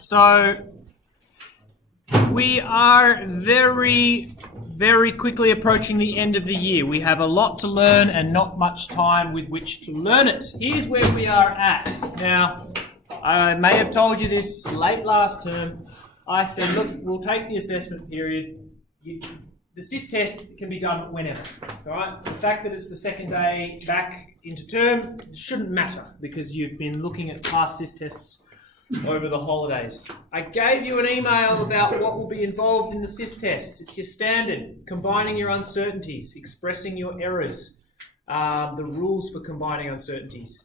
So we are very, very quickly approaching the end of the year. We have a lot to learn and not much time with which to learn it. Here's where we are at. Now, I may have told you this late last term. I said, look, we'll take the assessment period. The SIS test can be done whenever. All right? The fact that it's the second day back into term shouldn't matter because you've been looking at past SIS tests over the holidays. I gave you an email about what will be involved in the SIS tests. It's your standard, combining your uncertainties, expressing your errors, the rules for combining uncertainties.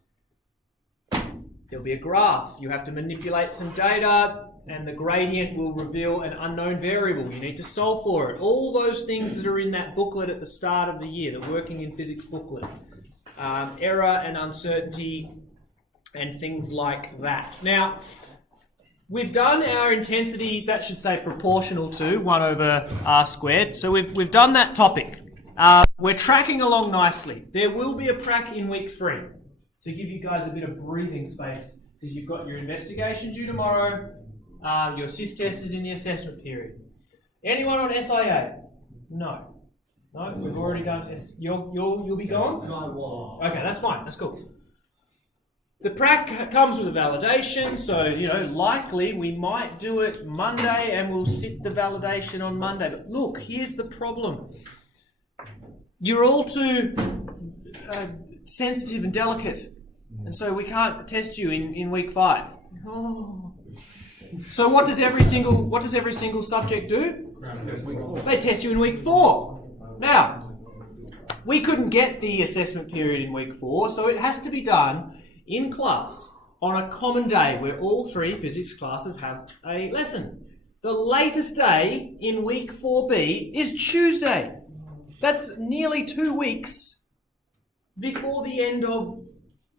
There'll be a graph. You have to manipulate some data, and the gradient will reveal an unknown variable. You need to solve for it. All those things that are in that booklet at the start of the year, the Working in Physics booklet. Error and uncertainty and things like that. Now, we've done our intensity, that should say proportional to 1 over r squared. So we've done that topic. We're tracking along nicely. There will be a prac in week 3 to give you guys a bit of breathing space because you've got your investigation due tomorrow. Your SIS test is in the assessment period. Anyone on SIA? No. No, we've already done this. You'll be gone? Okay, that's fine. That's cool. The prac comes with a validation, so, likely we might do it Monday and we'll sit the validation on Monday. But look, here's the problem. You're all too sensitive and delicate, and so we can't test you in week 5. Oh. So what does every single subject do? They test you in week 4. Now, we couldn't get the assessment period in week 4, so it has to be done in class on a common day where all 3 physics classes have a lesson. The latest day in week 4B is Tuesday. That's nearly 2 weeks before the end of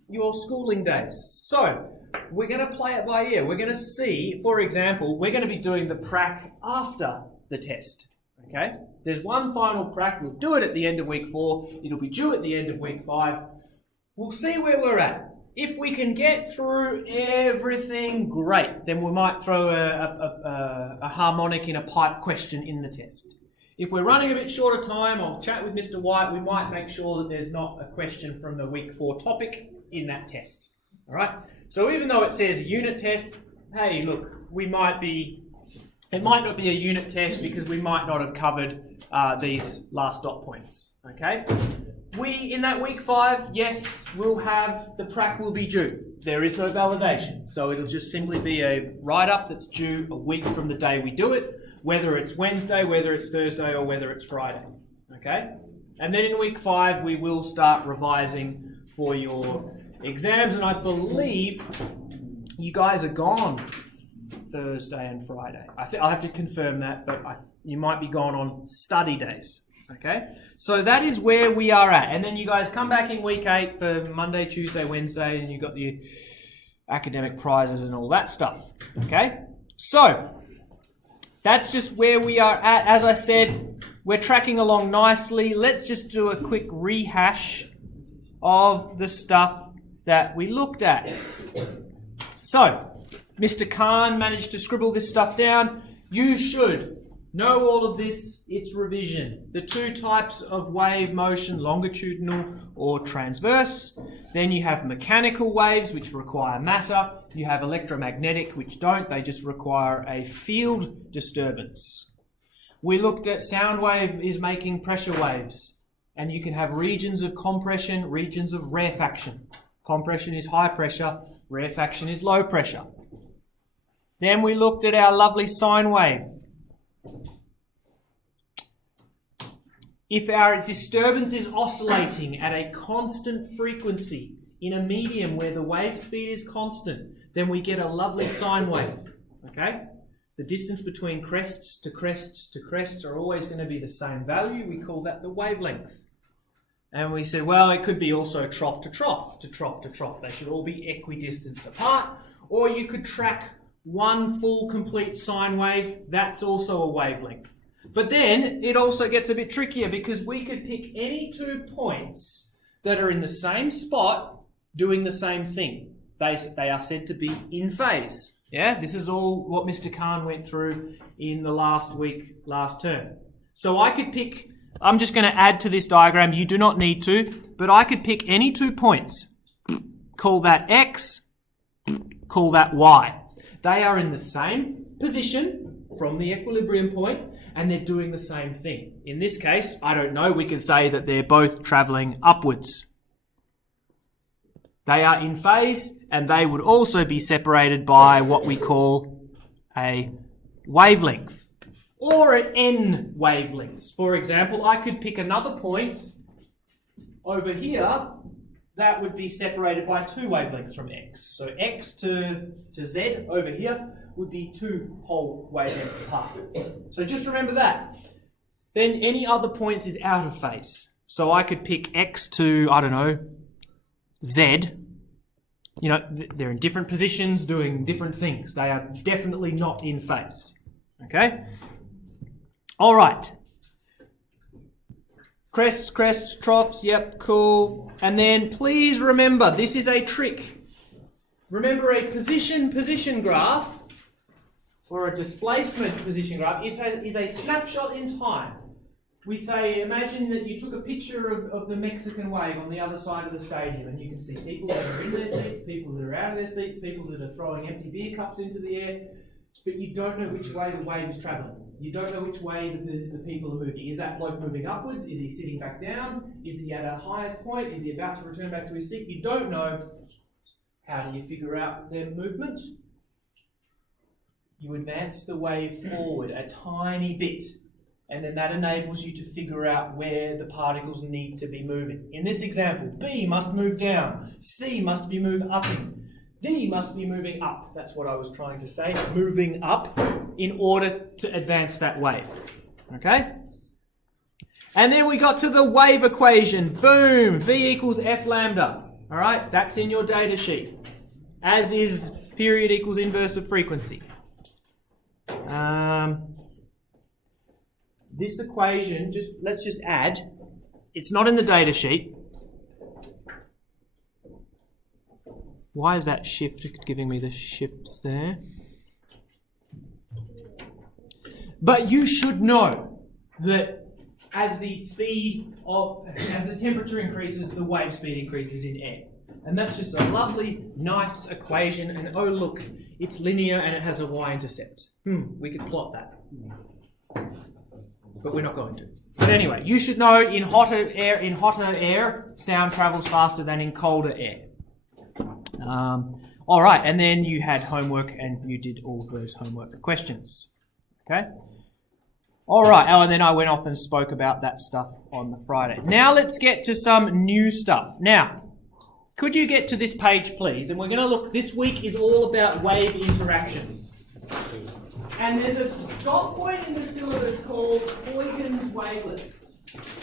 your schooling days. So, we're going to play it by ear. We're going to see, for example, we're going to be doing the prac after the test. Okay? There's one final prac. We'll do it at the end of week 4. It'll be due at the end of week 5. We'll see where we're at. If we can get through everything, great. Then we might throw a harmonic in a pipe question in the test. If we're running a bit short of time, I'll chat with Mr. White. We might make sure that there's not a question from the week 4 topic in that test. All right? So even though it says unit test, hey, look, it might not be a unit test because we might not have covered these last dot points. Okay? In that week 5, yes, the prac will be due. There is no validation. So it'll just simply be a write-up that's due a week from the day we do it, whether it's Wednesday, whether it's Thursday, or whether it's Friday. Okay? And then in week 5, we will start revising for your exams, and I believe you guys are gone Thursday and Friday. I'll have to confirm that, but you might be gone on study days. Okay, so that is where we are at. And then you guys come back in week 8 for Monday, Tuesday, Wednesday, and you've got the academic prizes and all that stuff. Okay, so that's just where we are at. As I said, we're tracking along nicely. Let's just do a quick rehash of the stuff that we looked at. So, Mr. Khan managed to scribble this stuff down. You should know all of this. It's revision. The 2 types of wave motion, longitudinal or transverse. Then you have mechanical waves, which require matter. You have electromagnetic, which don't. They just require a field disturbance. We looked at sound wave is making pressure waves. And you can have regions of compression, regions of rarefaction. Compression is high pressure, rarefaction is low pressure. Then we looked at our lovely sine wave. If our disturbance is oscillating at a constant frequency in a medium where the wave speed is constant, then we get a lovely sine wave. Okay? The distance between crests to crests to crests are always going to be the same value. We call that the wavelength. And we said, well, it could be also trough to trough to trough to trough. They should all be equidistant apart. Or you could track one full complete sine wave. That's also a wavelength. But then it also gets a bit trickier because we could pick any 2 points that are in the same spot doing the same thing. They are said to be in phase. Yeah, this is all what Mr. Khan went through in the last term. So I could pick, I'm just going to add to this diagram, you do not need to, but I could pick any 2 points. Call that X, call that Y. They are in the same position from the equilibrium point, and they're doing the same thing. In this case, I don't know, we could say that they're both travelling upwards. They are in phase, and they would also be separated by what we call a wavelength, or an n wavelengths. For example, I could pick another point over here that would be separated by 2 wavelengths from x. So x to z over here would be 2 whole wavelengths apart. So just remember that. Then any other points is out of phase. So I could pick x to, I don't know, z. You know, they're in different positions doing different things. They are definitely not in phase. Okay? All right. Crests, troughs, yep, cool. And then please remember, this is a trick. Remember, a position graph or a displacement position graph is a snapshot in time. We say, imagine that you took a picture of the Mexican wave on the other side of the stadium, and you can see people that are in their seats, people that are out of their seats, people that are throwing empty beer cups into the air, but you don't know which way the wave is travelling. You don't know which way the people are moving. Is that bloke moving upwards? Is he sitting back down? Is he at a highest point? Is he about to return back to his seat? You don't know. How do you figure out their movement? You advance the wave forward a tiny bit, and then that enables you to figure out where the particles need to be moving. In this example, B must move down, C must be moved up, D must be moving up. That's what I was trying to say, moving up in order to advance that wave. Okay? And then we got to the wave equation. Boom! V equals F lambda. All right? That's in your data sheet. As is period equals inverse of frequency. This equation, let's just add, it's not in the data sheet. Why is that shift giving me the shifts there? But you should know that as the temperature increases, the wave speed increases in air. And that's just a lovely, nice equation. And oh look, it's linear and it has a y-intercept. We could plot that. But we're not going to. But anyway, you should know in hotter air, sound travels faster than in colder air. All right, and then you had homework and you did all those homework questions. Okay? All right, and then I went off and spoke about that stuff on the Friday. Now let's get to some new stuff. Now, could you get to this page, please? And we're going to look, this week is all about wave interactions. And there's a dot point in the syllabus called Huygens wavelets.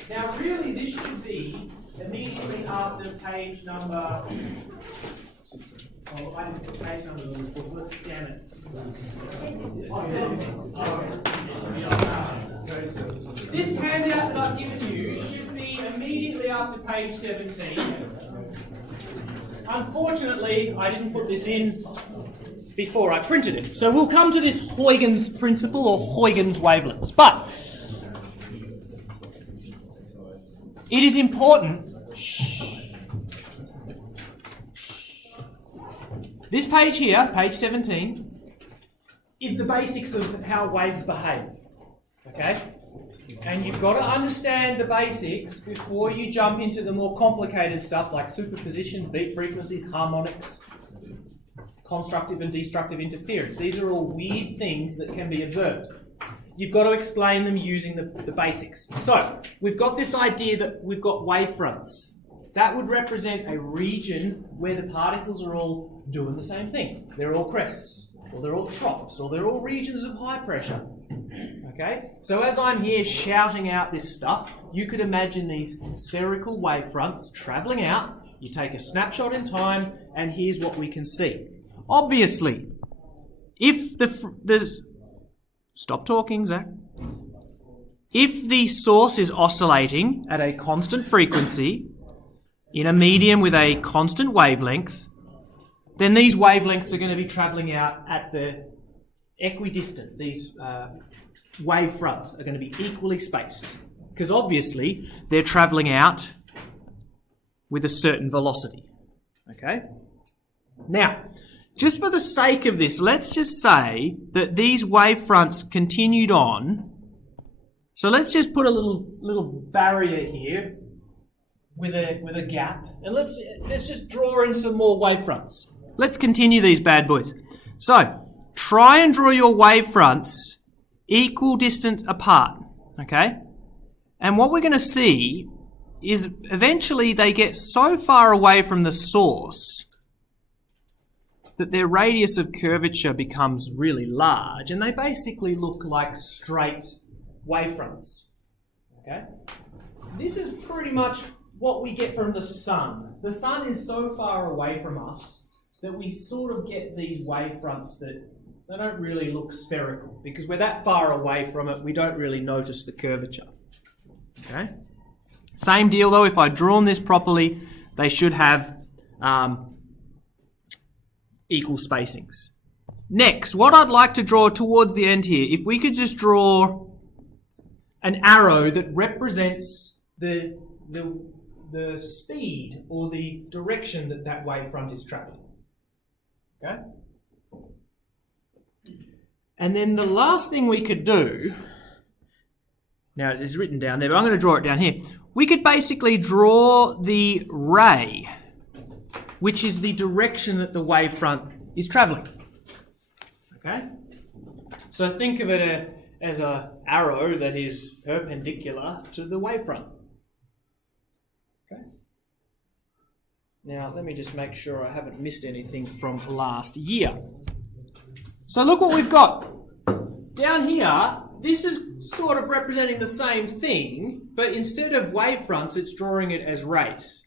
Now, really, this should be immediately after page number... Oh, I didn't put page number on this booklet. Damn it. This handout that I've given you should be immediately after page 17. Unfortunately, I didn't put this in before I printed it. So we'll come to this Huygens principle or Huygens wavelets. But it is important. This page here, page 17, is the basics of how waves behave. Okay? And you've got to understand the basics before you jump into the more complicated stuff like superposition, beat frequencies, harmonics, constructive and destructive interference. These are all weird things that can be observed. You've got to explain them using the basics. So, we've got this idea that we've got wavefronts. That would represent a region where the particles are all doing the same thing. They're all crests, or they're all troughs, or they're all regions of high pressure. Okay? So as I'm here shouting out this stuff, you could imagine these spherical wavefronts travelling out. You take a snapshot in time, and here's what we can see. Obviously, if stop talking, Zach. If the source is oscillating at a constant frequency in a medium with a constant wavelength, then these wavelengths are going to be travelling out at the equidistant. These wave fronts are going to be equally spaced because obviously they're travelling out with a certain velocity. Okay? Now, just for the sake of this, let's just say that these wave fronts continued on. So let's just put a little barrier here with a gap, and let's just draw in some more wave fronts. Let's continue these bad boys. So, try and draw your wave fronts equal distant apart, okay? And what we're going to see is eventually they get so far away from the source that their radius of curvature becomes really large, and they basically look like straight wave fronts, okay? This is pretty much what we get from the sun. The sun is so far away from us that we sort of get these wave fronts that they don't really look spherical because we're that far away from it, we don't really notice the curvature. Okay? Same deal though, if I'd drawn this properly, they should have equal spacings. Next, what I'd like to draw towards the end here, if we could just draw an arrow that represents the speed or the direction that that wavefront is traveling. Okay? And then the last thing we could do, now it is written down there, but I'm going to draw it down here. We could basically draw the ray, which is the direction that the wavefront is traveling. Okay? So think of it as an arrow that is perpendicular to the wavefront. Okay? Now, let me just make sure I haven't missed anything from last year. So look what we've got. Down here, this is sort of representing the same thing, but instead of wavefronts, it's drawing it as rays.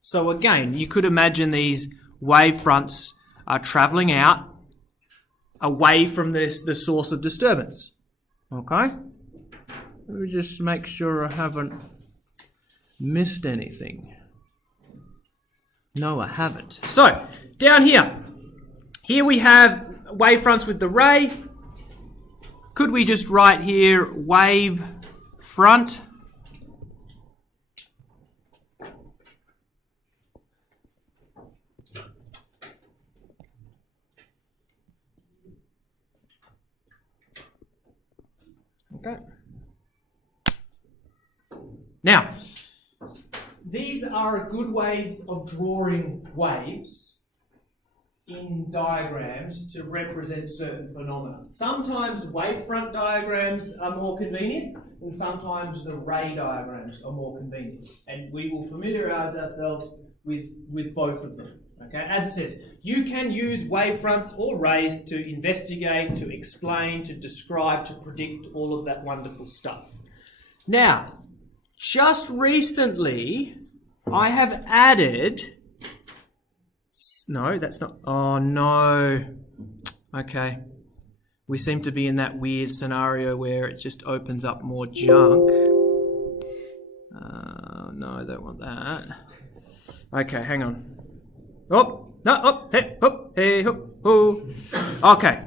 So again, you could imagine these wavefronts are travelling out away from the source of disturbance. Okay? Let me just make sure I haven't missed anything. No, I haven't. So, down here we have wavefronts with the ray. Could we just write here wave front? Okay. Now, these are good ways of drawing waves in diagrams to represent certain phenomena. Sometimes wavefront diagrams are more convenient, and sometimes the ray diagrams are more convenient. And we will familiarise ourselves with both of them. Okay, as it says, you can use wavefronts or rays to investigate, to explain, to describe, to predict all of that wonderful stuff. Now, just recently, I have added... No, that's not... Oh, no. Okay. We seem to be in that weird scenario where it just opens up more junk. No, I don't want that. Okay, hang on. Oh, no, oh, hey, oh, hey, oh, oh. Okay.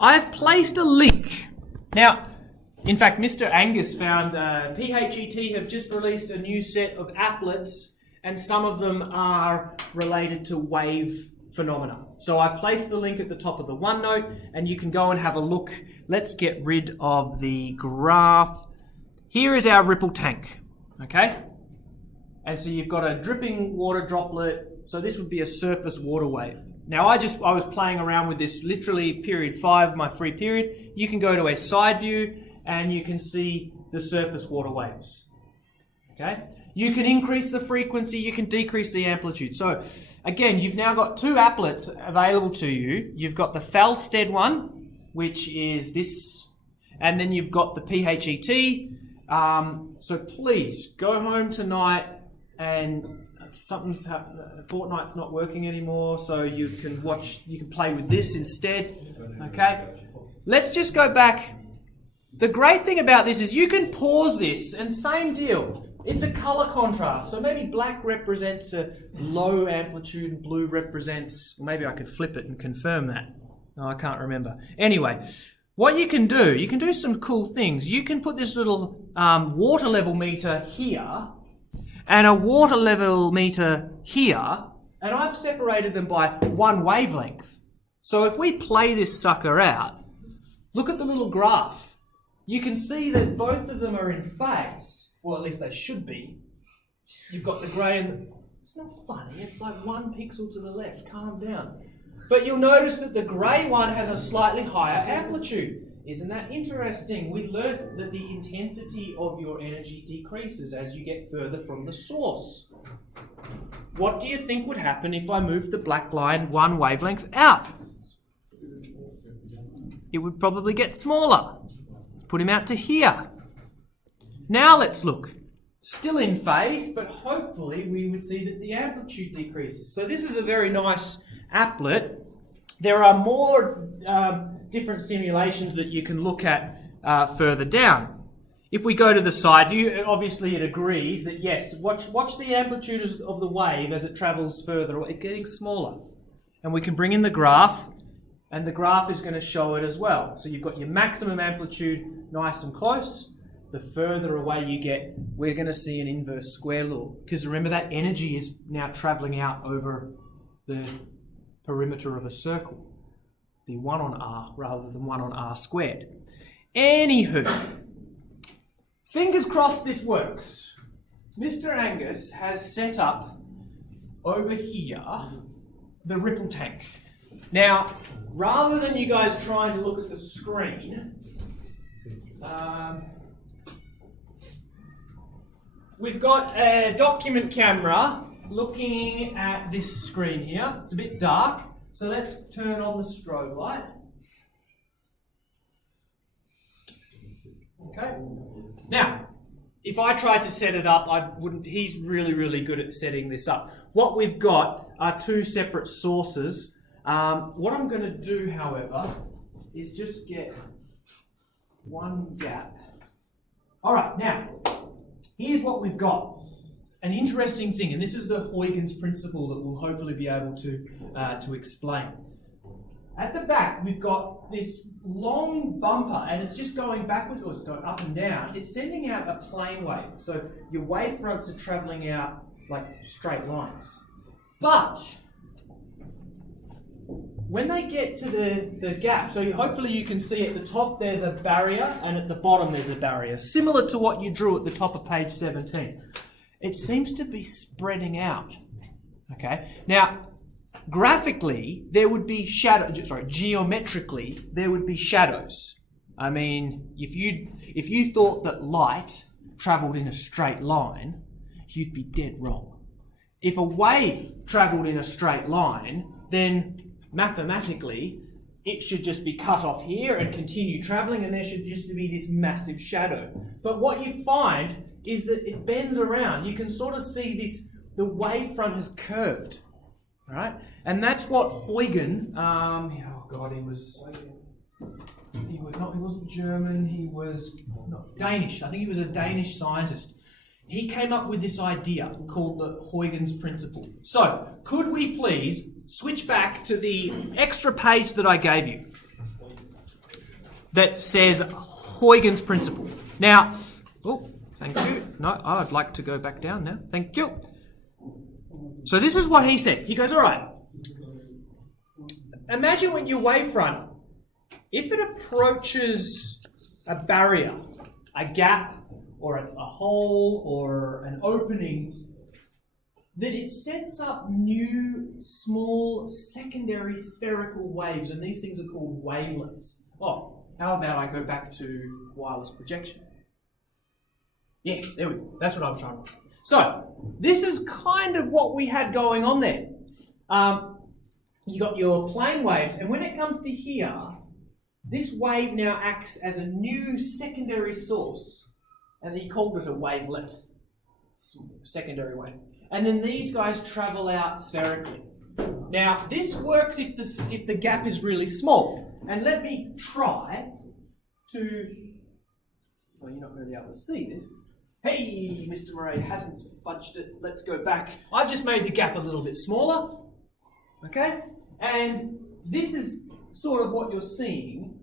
I've placed a link. Now, in fact, Mr. Angus found PHET have just released a new set of applets, and some of them are related to wave phenomena. So I've placed the link at the top of the OneNote, and you can go and have a look. Let's get rid of the graph. Here is our ripple tank, okay? And so you've got a dripping water droplet. So this would be a surface water wave. Now I was playing around with this literally period 5, my free period. You can go to a side view and you can see the surface water waves. Okay? You can increase the frequency, you can decrease the amplitude. So again, you've now got two applets available to you. You've got the Felsted one, which is this, and then you've got the PHET. So please go home tonight, and Fortnite's not working anymore, so you can play with this instead. Okay, let's just go back. The great thing about this is you can pause this, and same deal. It's a color contrast. So maybe black represents a low amplitude and blue represents, maybe I could flip it and confirm that. No, I can't remember. Anyway, what you can do some cool things. You can put this little water level meter here and a water level meter here, and I've separated them by one wavelength. So if we play this sucker out, look at the little graph. You can see that both of them are in phase. Well, at least they should be. You've got the grey and... It's not funny, it's like 1 pixel to the left. Calm down. But you'll notice that the grey one has a slightly higher amplitude. Isn't that interesting? We learnt that the intensity of your energy decreases as you get further from the source. What do you think would happen if I moved the black line 1 wavelength out? It would probably get smaller. Put him out to here. Now let's look. Still in phase, but hopefully we would see that the amplitude decreases. So this is a very nice applet. There are more different simulations that you can look at further down. If we go to the side view, obviously it agrees that yes, watch the amplitude of the wave as it travels further. It's getting smaller. And we can bring in the graph, and the graph is going to show it as well. So you've got your maximum amplitude nice and close. The further away you get, we're going to see an inverse square law. Because remember, that energy is now travelling out over the perimeter of a circle. Be 1 on r rather than 1 on r squared. Anywho, fingers crossed this works. Mr. Angus has set up over here the ripple tank. Now, rather than you guys trying to look at the screen, we've got a document camera looking at this screen here. It's a bit dark, so let's turn on the strobe light. Okay. Now, if I tried to set it up, I wouldn't. He's really, really good at setting this up. What we've got are 2 separate sources. What I'm going to do, however, is just get 1 gap. All right, now, here's what we've got. An interesting thing, and this is the Huygens principle that we'll hopefully be able to explain. At the back, we've got this long bumper, and it's just going backwards, or it's going up and down. It's sending out a plane wave. So your wave fronts are travelling out like straight lines. But when they get to the gap, so hopefully you can see at the top there's a barrier, and at the bottom there's a barrier, similar to what you drew at the top of page 17. It seems to be spreading out. Okay. Now, graphically, there would be geometrically, there would be shadows. I mean, if you thought that light travelled in a straight line, you'd be dead wrong. If a wave travelled in a straight line, then mathematically, it should just be cut off here and continue travelling, and there should just be this massive shadow. But what you find is that it bends around. You can sort of see the wavefront has curved, all right? And that's what Huygens, he wasn't German, he was Danish. I think he was a Danish scientist. He came up with this idea called the Huygens principle. So, could we please switch back to the extra page that I gave you that says Huygens principle. Now, thank you. No, I'd like to go back down now. Thank you. So this is what he said. He goes, all right, imagine when your wavefront, if it approaches a barrier, a gap, or a hole, or an opening, that it sets up new, small, secondary spherical waves, and these things are called wavelets. Oh, how about I go back to wireless projection? Yes, there we go. That's what I'm trying to do. So, this is kind of what we had going on there. You got your plane waves, and when it comes to here, this wave now acts as a new secondary source, and he called it a wavelet, secondary wave. And then these guys travel out spherically. Now, this works if the gap is really small. And let me try to, well, you're not going to be able to see this, Hey, Mr. Murray hasn't fudged it. Let's go back. I've just made the gap a little bit smaller. Okay? And this is sort of what you're seeing.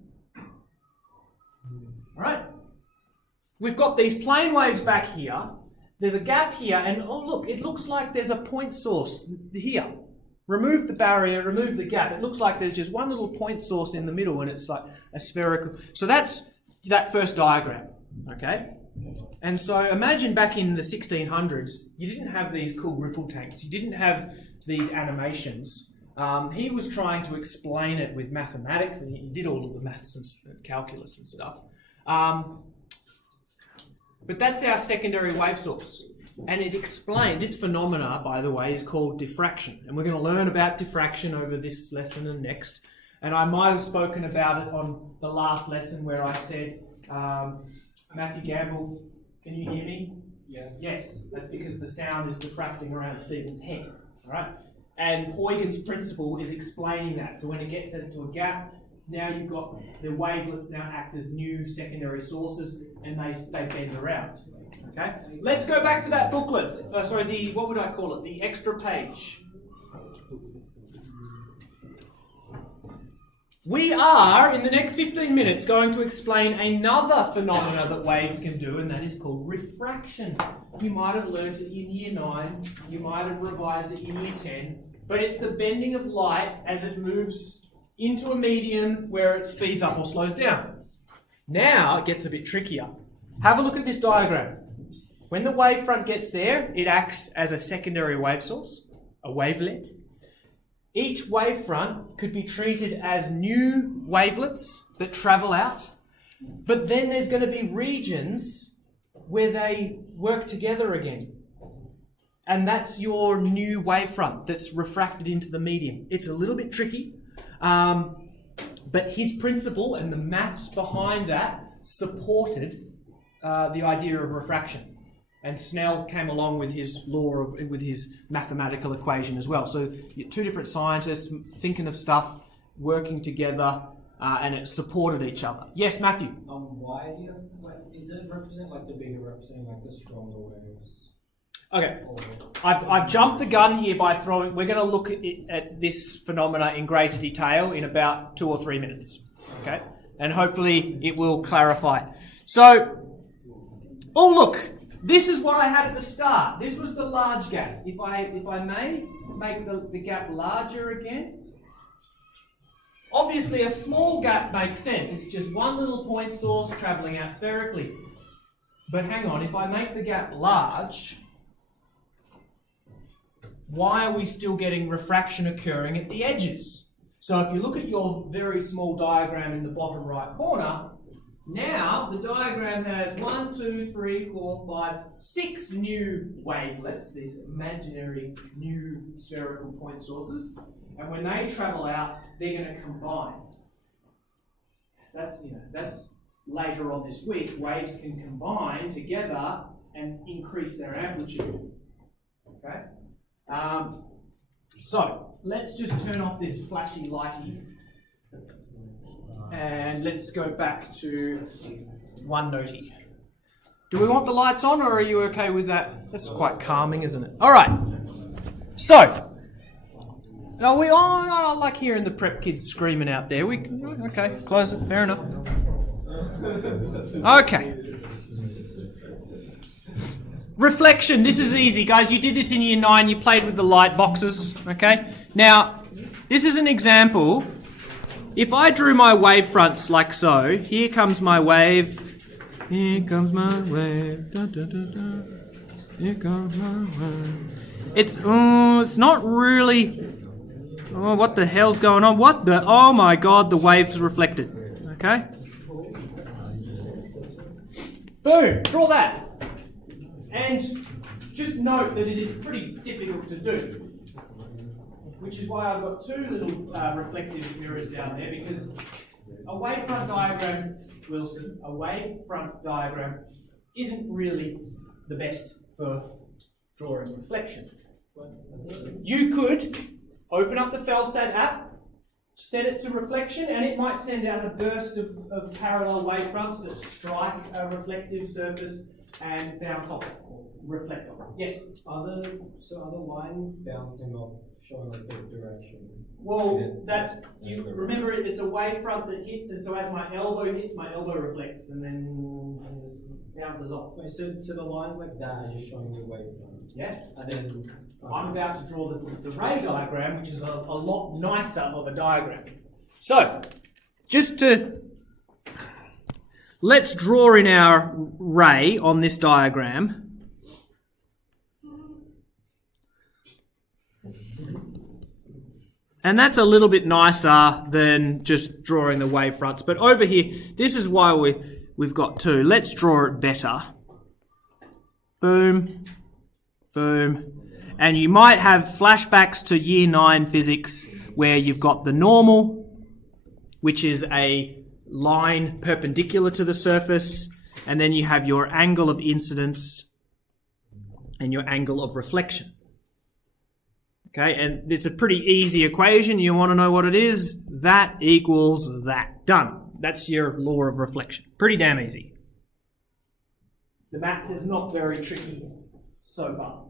All right? We've got these plane waves back here. There's a gap here, and oh look, it looks like there's a point source here. Remove the barrier, remove the gap. It looks like there's just one little point source in the middle, and it's like a spherical. So that's that first diagram, okay? And so imagine back in the 1600s, you didn't have these cool ripple tanks. You didn't have these animations. He was trying to explain it with mathematics, and he did all of the maths and calculus and stuff. But that's our secondary wave source. And it explained, this phenomena, by the way, is called diffraction. And we're going to learn about diffraction over this lesson and next. And I might have spoken about it on the last lesson where I said, Matthew Gamble, can you hear me? Yeah. Yes, that's because the sound is diffracting around Stephen's head. All right? And Huygens' principle is explaining that. So when it gets into a gap, now you've got the wavelets now act as new secondary sources, and they bend around. Okay, let's go back to that booklet. What would I call it? The extra page. We are, in the next 15 minutes, going to explain another phenomena that waves can do, and that is called refraction. You might have learned it in Year 9, you might have revised it in Year 10, but it's the bending of light as it moves into a medium where it speeds up or slows down. Now it gets a bit trickier. Have a look at this diagram. When the wavefront gets there, it acts as a secondary wave source, a wavelet. Each wavefront could be treated as new wavelets that travel out, but then there's going to be regions where they work together again. And that's your new wavefront that's refracted into the medium. It's a little bit tricky. But his principle and the maths behind that supported the idea of refraction. And Snell came along with his with his mathematical equation as well. So two different scientists thinking of stuff, working together, and it supported each other. Yes, Matthew? Why do you have, is it represent like the bigger representing like the stronger waves? Okay, I've jumped the gun here by throwing. We're going to look at this phenomena in greater detail in about 2 or 3 minutes. Okay, and hopefully it will clarify. So, oh look, this is what I had at the start. This was the large gap. If I may make the gap larger again. Obviously, a small gap makes sense. It's just one little point source travelling out spherically. But hang on, if I make the gap large, why are we still getting refraction occurring at the edges? So if you look at your very small diagram in the bottom right corner, now the diagram has 1, 2, 3, 4, 5, 6 new wavelets, these imaginary new spherical point sources, and when they travel out, they're going to combine. That's later on this week. Waves can combine together and increase their amplitude. Okay. So let's just turn off this flashy lighty and let's go back to OneNote. Do we want the lights on, or are you okay with that? That's quite calming, isn't it? All right. So, I like hearing the prep kids screaming out there. Okay, close it. Fair enough. Okay. Reflection. This is easy, guys. You did this in Year 9. You played with the light boxes. Okay. Now, this is an example. If I drew my wavefronts like so, here comes my wave. Here comes my wave. Da, da, da, da. Here comes my wave. It's not really. Oh, what the hell's going on? Oh my God, the wave's reflected. Okay. Boom. Draw that. And just note that it is pretty difficult to do, which is why I've got 2 little reflective mirrors down there, because a wavefront diagram, Wilson, a wavefront diagram isn't really the best for drawing reflection. You could open up the Felstat app, set it to reflection, and it might send out a burst of parallel wavefronts that strike a reflective surface and bounce off or reflect off. Yes? Are the lines bouncing off showing like the direction? Well, you remember it's a wavefront that hits, and so as my elbow hits, my elbow reflects and then bounces off. Wait, so the lines like that are just showing the wavefront. Yeah? And then I'm about to draw the ray diagram, which is a lot nicer of a diagram. So, let's draw in our ray on this diagram. And that's a little bit nicer than just drawing the wavefronts. But over here, this is why we've got two. Let's draw it better. Boom, boom. And you might have flashbacks to year 9 physics where you've got the normal, which is a line perpendicular to the surface, and then you have your angle of incidence and your angle of reflection. Okay, and it's a pretty easy equation. You want to know what it is? That equals that. Done. That's your law of reflection. Pretty damn easy. The maths is not very tricky so far.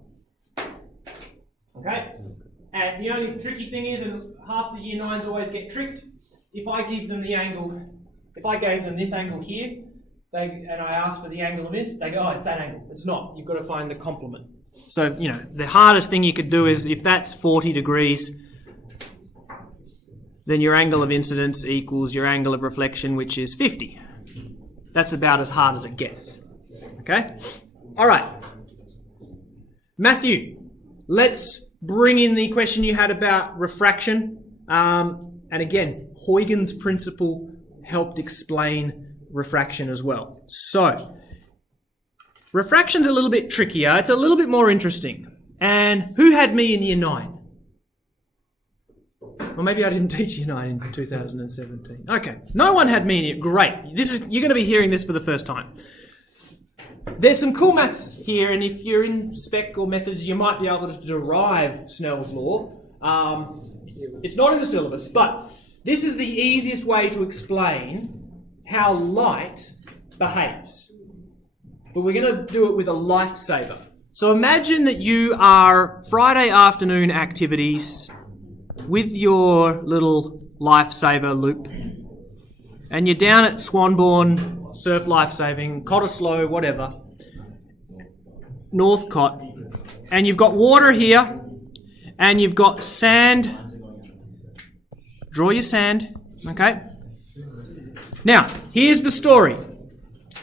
Okay? And the only tricky thing is, and half the year 9s always get tricked, if I give them the angle, if I gave them this angle here, and I ask for the angle of this, they go, oh, it's that angle. It's not. You've got to find the complement. So, the hardest thing you could do is, if that's 40 degrees, then your angle of incidence equals your angle of reflection, which is 50. That's about as hard as it gets. Okay? All right. Matthew, let's bring in the question you had about refraction. And again, Huygens' principle helped explain refraction as well. So, refraction's a little bit trickier. It's a little bit more interesting. And who had me in year 9? Well, maybe I didn't teach year 9 in 2017. Okay, no one had me in year. Great. You're going to be hearing this for the first time. There's some cool maths here, and if you're in spec or methods, you might be able to derive Snell's law. It's not in the syllabus, but this is the easiest way to explain how light behaves. But we're going to do it with a lifesaver. So imagine that you are Friday afternoon activities with your little lifesaver loop, and you're down at Swanbourne, Surf Lifesaving, Cottesloe, whatever, Northcott, and you've got water here, and you've got sand. Draw your sand, okay? Now, here's the story.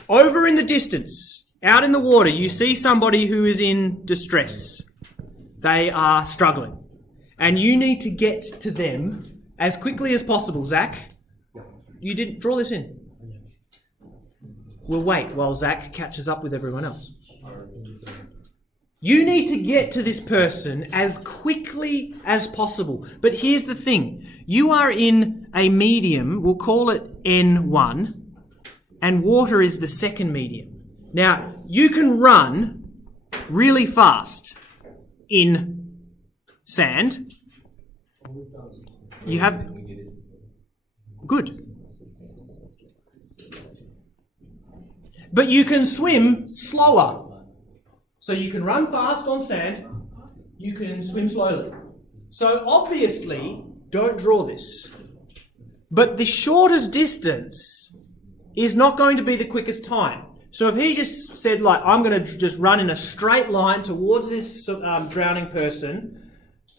Over in the distance, out in the water, you see somebody who is in distress. They are struggling. And you need to get to them as quickly as possible. Zach, you didn't draw this in. We'll wait while Zach catches up with everyone else. You need to get to this person as quickly as possible. But here's the thing. You are in a medium, we'll call it N1, and water is the second medium. Now, you can run really fast in sand. You have... Good. But you can swim slower. So you can run fast on sand, you can swim slowly. So obviously, don't draw this. But the shortest distance is not going to be the quickest time. So if he just said, like, I'm going to just run in a straight line towards this drowning person,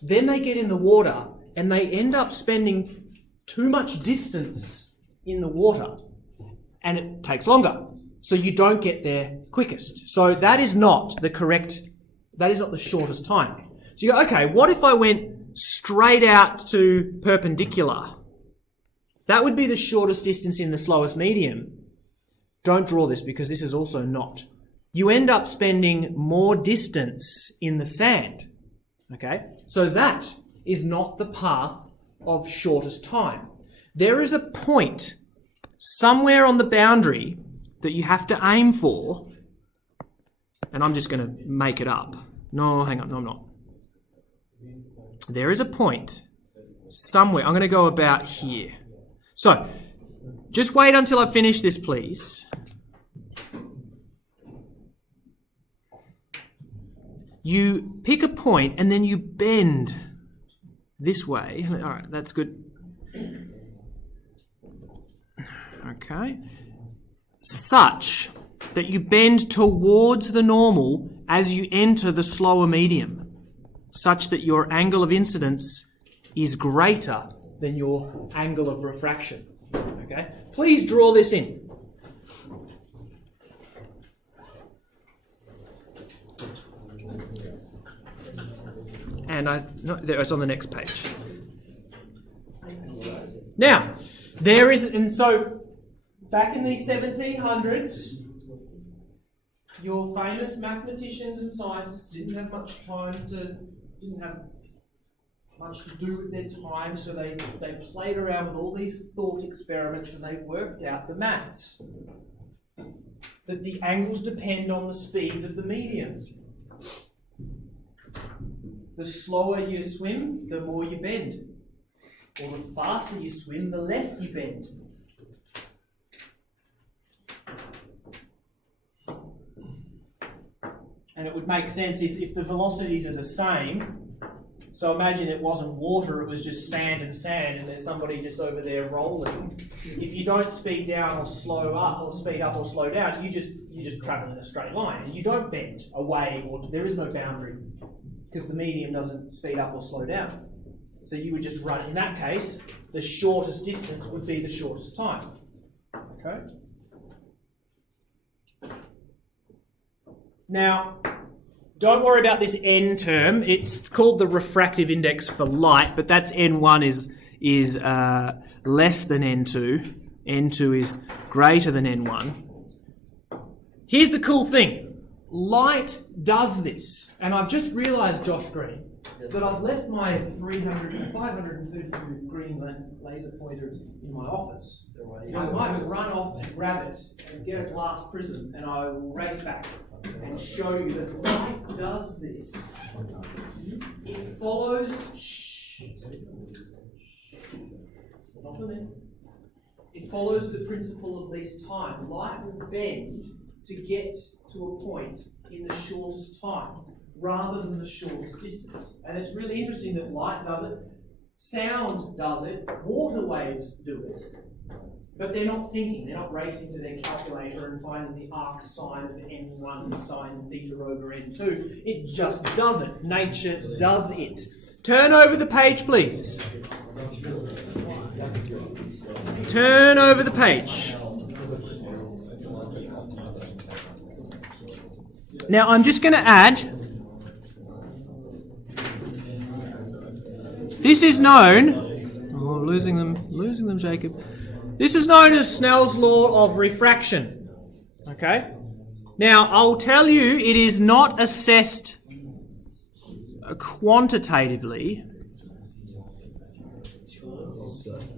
then they get in the water and they end up spending too much distance in the water. And it takes longer. So you don't get there quickest. So that is not the shortest time. So you go, okay, what if I went straight out to perpendicular? That would be the shortest distance in the slowest medium. Don't draw this because this is also not. You end up spending more distance in the sand. Okay? So that is not the path of shortest time. There is a point somewhere on the boundary that you have to aim for, and I'm just going to make it up. No, hang on, no, I'm not. There is a point somewhere. I'm going to go about here. So, just wait until I finish this, please. you pick a point and then you bend this way. All right, that's good. Okay. Such that you bend towards the normal as you enter the slower medium, such that your angle of incidence is greater than your angle of refraction. Okay? Please draw this in. And it's on the next page. Now, there is, and so back in the 1700s, your famous mathematicians and scientists didn't have much to do with their time, so they played around with all these thought experiments and they worked out the maths. That the angles depend on the speeds of the mediums. The slower you swim, the more you bend. Or the faster you swim, the less you bend. And it would make sense if the velocities are the same. So imagine it wasn't water, it was just sand, and there's somebody just over there rolling. If you don't speed down or slow up, or speed up or slow down, you just travel in a straight line, and you don't bend away, or there is no boundary, because the medium doesn't speed up or slow down. So you would just run, in that case, the shortest distance would be the shortest time. Okay? Now, don't worry about this n term. It's called the refractive index for light, but that's n1 is less than n2. n2 is greater than n1. Here's the cool thing. Light does this. And I've just realised, Josh Green, that I've left my 532 green laser pointer in my office. I might run off and grab it and get a glass prism, and I will race back and show you that light does this. It follows. It follows the principle of least time. Light will bend to get to a point in the shortest time, rather than the shortest distance. And it's really interesting that light does it, sound does it, water waves do it. But they're not thinking, they're not racing to their calculator and finding the arc sine of n1 sine theta over n2. It just does it. Nature does it. Turn over the page, please. Turn over the page. Now I'm just going to add, this is known, losing them, Jacob. This is known as Snell's law of refraction. Okay? Now, I'll tell you, it is not assessed quantitatively.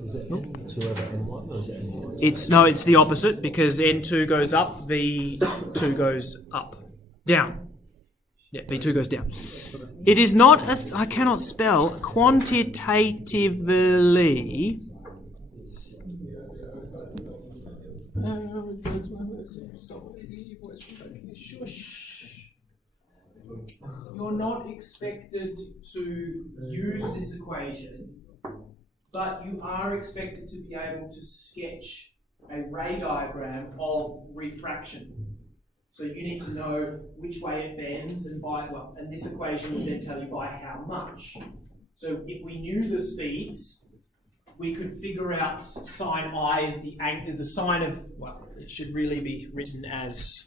Is it 2 over n1 or is it n1? It's the opposite, because n2 goes up, v2 goes up. Down. Yeah, v2 goes down. It is not, I cannot spell, quantitatively. You're not expected to use this equation, but you are expected to be able to sketch a ray diagram of refraction. So you need to know which way it bends and and this equation will then tell you by how much. So if we knew the speeds, we could figure out sine I is the sine of, it should really be written as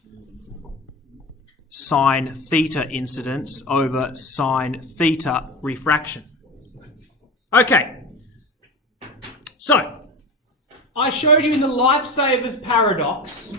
sine theta incidence over sine theta refraction. Okay. So, I showed you in the Lifesavers paradox,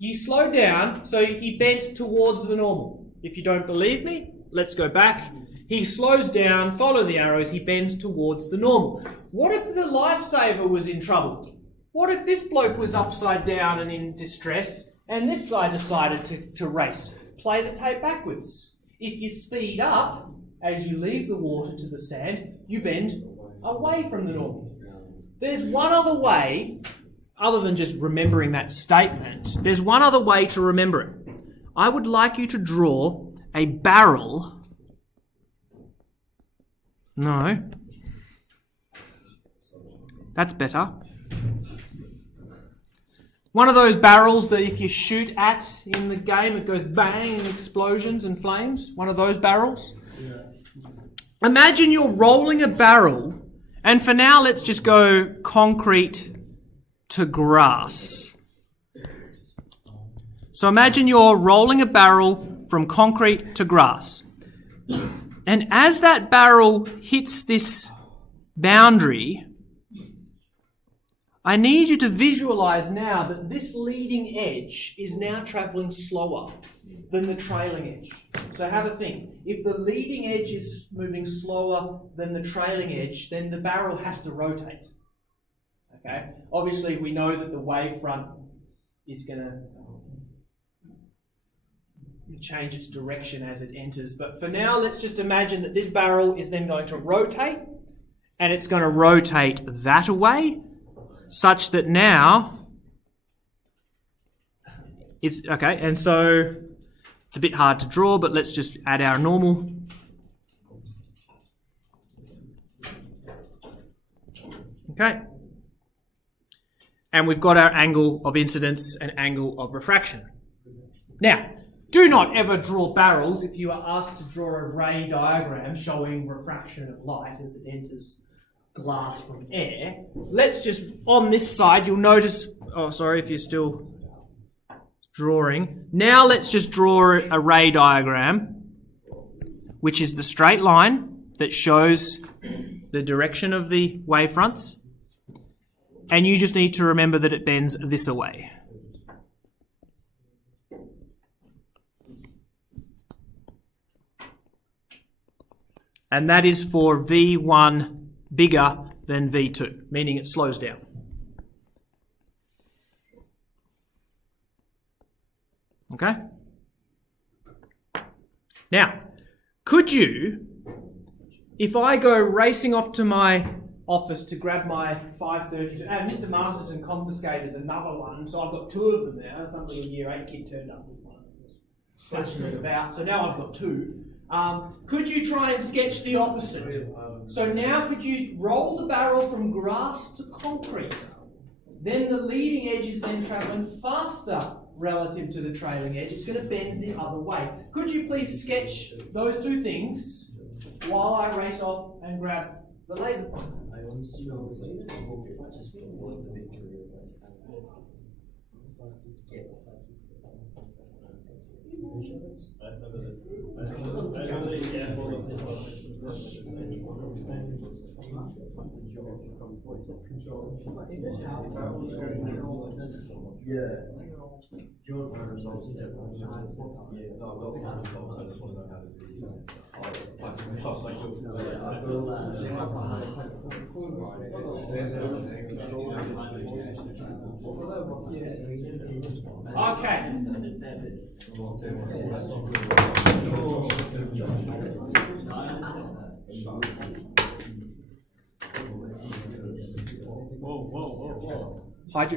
you slow down, so he bent towards the normal. If you don't believe me, let's go back. He slows down, follow the arrows, he bends towards the normal. What if the lifesaver was in trouble? What if this bloke was upside down and in distress, and this guy decided to race? Play the tape backwards. If you speed up, as you leave the water to the sand, you bend away from the normal. There's one other way, other than just remembering that statement, there's one other way to remember it. I would like you to draw a barrel. No. That's better. One of those barrels that if you shoot at in the game, it goes bang and explosions and flames. One of those barrels. Yeah. Imagine you're rolling a barrel, and for now, let's just go concrete to grass. So imagine you're rolling a barrel from concrete to grass. And as that barrel hits this boundary, I need you to visualize now that this leading edge is now traveling slower than the trailing edge. So have a think. If the leading edge is moving slower than the trailing edge, then the barrel has to rotate. Okay? Obviously, we know that the wavefront is going to change its direction as it enters. But for now, let's just imagine that this barrel is then going to rotate, and it's going to rotate that way, such that now it's okay. And so it's a bit hard to draw, but let's just add our normal. Okay. And we've got our angle of incidence and angle of refraction. Now, do not ever draw barrels if you are asked to draw a ray diagram showing refraction of light as it enters glass from air. Let's just, on this side, you'll notice, oh, sorry if you're still drawing. Now let's just draw a ray diagram, which is the straight line that shows the direction of the wavefronts. And you just need to remember that it bends this way. And that is for V1 bigger than V2, meaning it slows down. Okay? Now, could you, if I go racing off to my office to grab my 530, and Mr. Masterton confiscated another one, so I've got two of them now. Something a year 8 kid turned up with one. Flashing it about, so now I've got two. Could you try and sketch the opposite? So now could you roll the barrel from grass to concrete? Then the leading edge is then travelling faster relative to the trailing edge. It's going to bend the other way. Could you please sketch those two things while I race off and grab the laser pointer? Okay.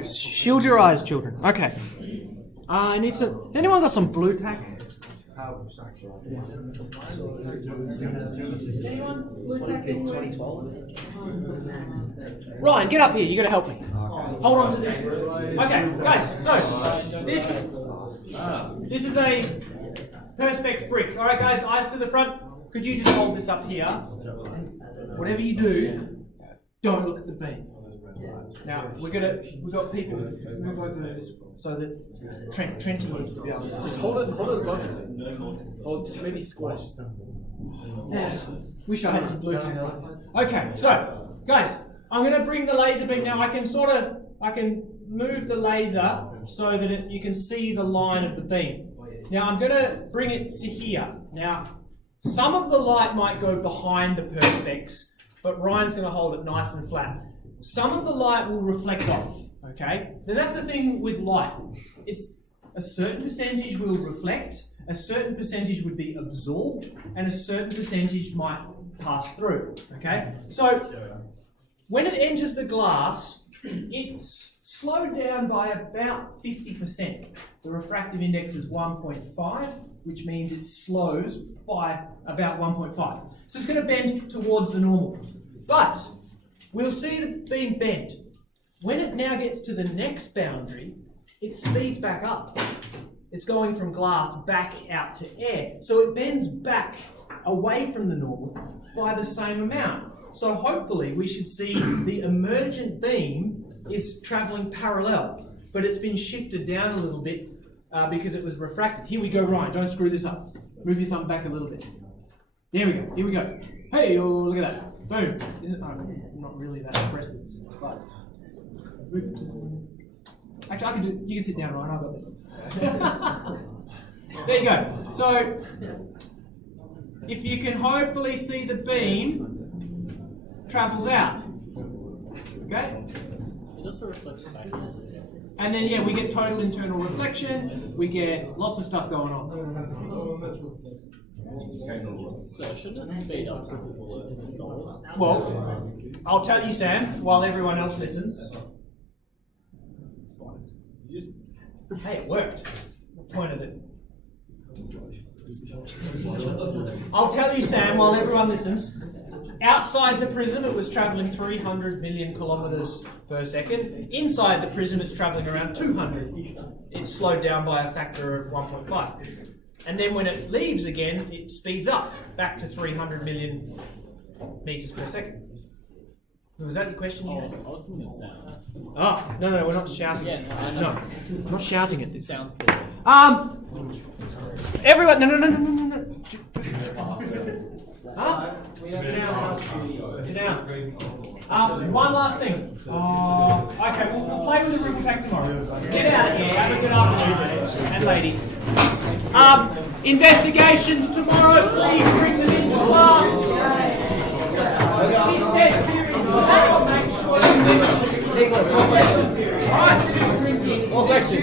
Shield your eyes, children. Okay. I need some. Anyone got some blue tack? Anyone? Blue tack is 2012. Ryan, get up here. You got to help me. Hold on to this. Okay, guys. So this is a Perspex brick. All right, guys. Eyes to the front. Could you just hold this up here? Whatever you do, don't look at the beam. Now we've got people move over this so that Trenton needs to be able to see. Hold it above you. Or maybe squash. Yeah. Wish I had some blue tack. Okay, so guys, I'm going to bring the laser beam now. I can move the laser so that you can see the line of the beam. Now I'm going to bring it to here. Now some of the light might go behind the Perspex, but Ryan's going to hold it nice and flat. Some of the light will reflect off, okay? Now that's the thing with light. It's a certain percentage will reflect, a certain percentage would be absorbed, and a certain percentage might pass through, okay? So when it enters the glass, it's slowed down by about 50%. The refractive index is 1.5, which means it slows by about 1.5. So it's going to bend towards the normal. But we'll see the beam bend. When it now gets to the next boundary, it speeds back up. It's going from glass back out to air. So it bends back away from the normal by the same amount. So hopefully we should see the emergent beam is travelling parallel, but it's been shifted down a little bit because it was refracted. Here we go, Ryan, don't screw this up. Move your thumb back a little bit. There we go, here we go. Hey, oh, look at that. Boom. Isn't not really that impressive, but actually I can do, you can sit down, Ryan, I've got this. There you go. So if you can hopefully see the beam travels out. Okay? It also reflects back. And then, yeah, we get total internal reflection, we get lots of stuff going on. So shouldn't it speed up because it's below the solid? Well, I'll tell you, Sam, while everyone else listens. Hey, it worked. Point of it. I'll tell you, Sam, while everyone listens. Outside the prism, it was travelling 300 million kilometres per second. Inside the prism, it's travelling around 200. It's slowed down by a factor of 1.5. And then when it leaves again, it speeds up back to 300 million metres per second. Was that the question you had? I was thinking of sounds. Oh, no, we're not shouting. Yeah, no, I know. No, I'm not shouting at this. Sounds different. Everyone, no. Huh? Sit down. One last thing. Okay, we'll play with the room attack tomorrow. Get out of here. Have a good afternoon, and ladies. Investigations tomorrow. Please bring them into class. She's test period. Make sure you Nicholas, one question. One question.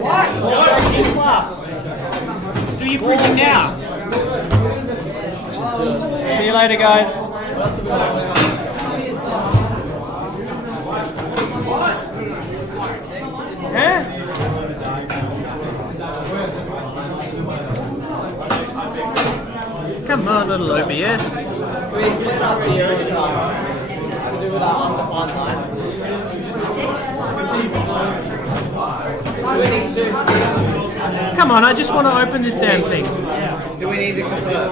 What? In class. Do your bridging now. See you later, guys. Huh? Come on, little OBS. We split up the original to do with our undefined line. Do we need to? Come on, I just want to open this damn thing. Do we need to convert?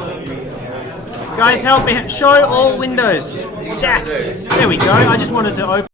Guys, help me. Show all windows. Stacked. There we go. I just wanted to open.